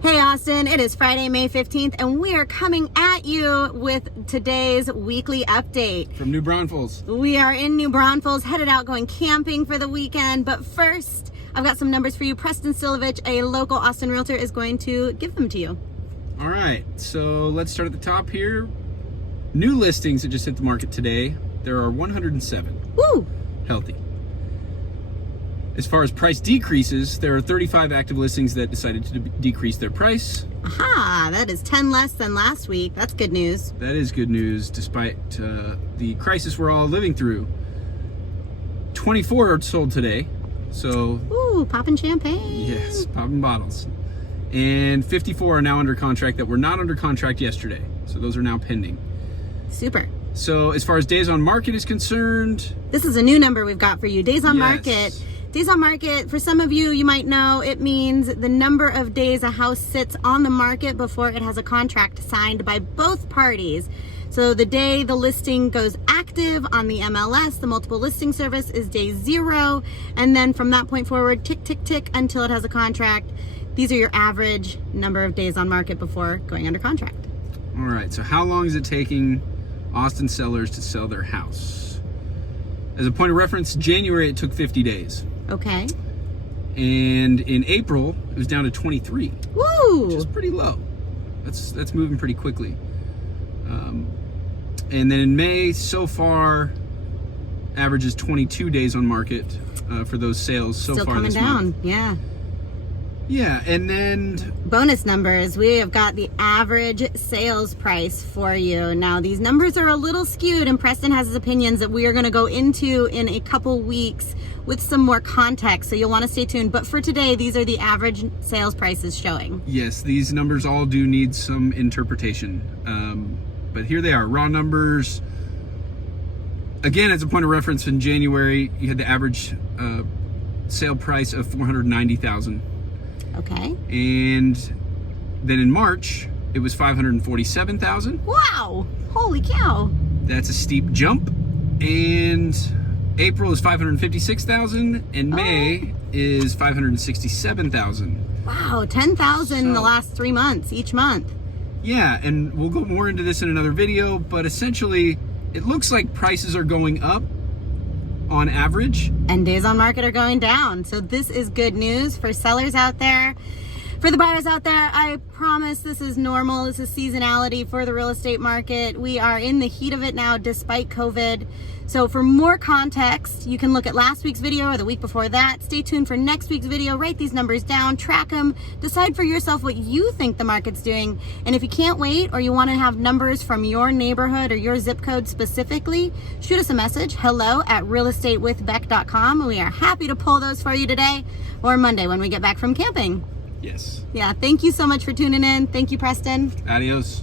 Hey Austin, it is Friday, May 15th, and we are coming at you with today's weekly update. From New Braunfels. We are in New Braunfels, headed out going camping for the weekend, but first, I've got some numbers for you. Preston Stilovich, a local Austin realtor, is going to give them to you. All right, so let's start at the top here. New listings that just hit the market today. There are 107. Woo! Healthy. As far as price decreases, there are 35 active listings that decided to decrease their price. Aha, that is 10 less than last week. That's good news. That is good news, despite the crisis we're all living through. 24 are sold today, so... Ooh, popping champagne. Yes, popping bottles. And 54 are now under contract that were not under contract yesterday. So those are now pending. Super. So as far as days on market is concerned... This is a new number we've got for you. Days on Yes. market. Days on market, for some of you, you might know, it means the number of days a house sits on the market before it has a contract signed by both parties. So the day the listing goes active on the MLS, the multiple listing service, is day 0. And then from that point forward, tick, tick, tick, until it has a contract. These are your average number of days on market before going under contract. All right, so how long is it taking Austin sellers to sell their house? As a point of reference, January it took 50 days. Okay. And in April, it was down to 23. Woo! Which is pretty low. That's moving pretty quickly. And then in May, so far, averages 22 days on market for those sales so Still far coming this down, month. yeah. Yeah, and then... Bonus numbers, we have got the average sales price for you. Now, these numbers are a little skewed, and Preston has his opinions that we are going to go into in a couple weeks with some more context, so you'll want to stay tuned. But for today, these are the average sales prices showing. Yes, these numbers all do need some interpretation. But here they are, raw numbers. Again, as a point of reference, in January, you had the average sale price of $490,000. Okay. And then in March, it was $547,000. Wow! Holy cow! That's a steep jump. And April is $556,000, and May is $567,000. Wow, 10,000 in the So- last 3 months, each month. Yeah, and we'll go more into this in another video, but essentially, it looks like prices are going up on average. And days on market are going down. So this is good news for sellers out there. For the buyers out there, I promise this is normal. This is seasonality for the real estate market. We are in the heat of it now despite COVID. So for more context, you can look at last week's video or the week before that. Stay tuned for next week's video. Write these numbers down, track them, decide for yourself what you think the market's doing. And if you can't wait or you want to have numbers from your neighborhood or your zip code specifically, shoot us a message, hello@realestatewithbeck.com. We are happy to pull those for you today or Monday when we get back from camping. Yes. Yeah, thank you so much for tuning in. Thank you, Preston. Adios.